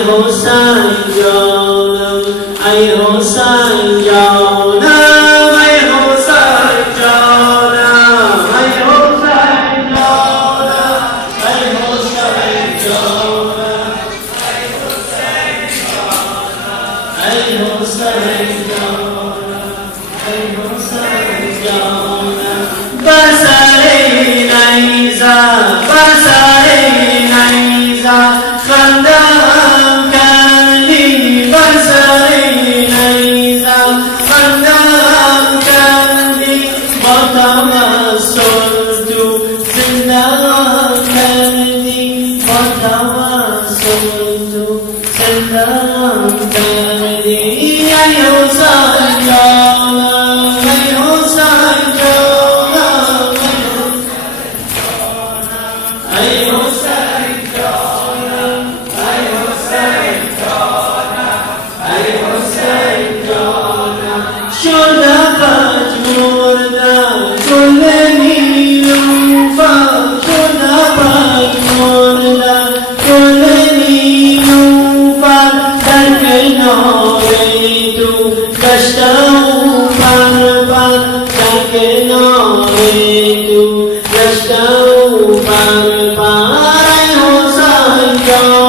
حسین جانم ای حسین جانم ای حسین جانم ای حسین جانم ای حسین جانم ای حسین جانم ای حسین جانم بسر نیزه بسر نیزه خندم کردی بسر نیزه خندم کردی با توسل تو زنده کردی با توسل تو زنده کردی ای حسین جانم ای حسین جانم ای حسین جانم ای حسین جانم ای حسین جانم شده پژمردم گل نیلوفر شده پژمردم گل نیلوفر در کنار تو گشتم پرپر در کنار تو گشتم پرپر ای حسین جانم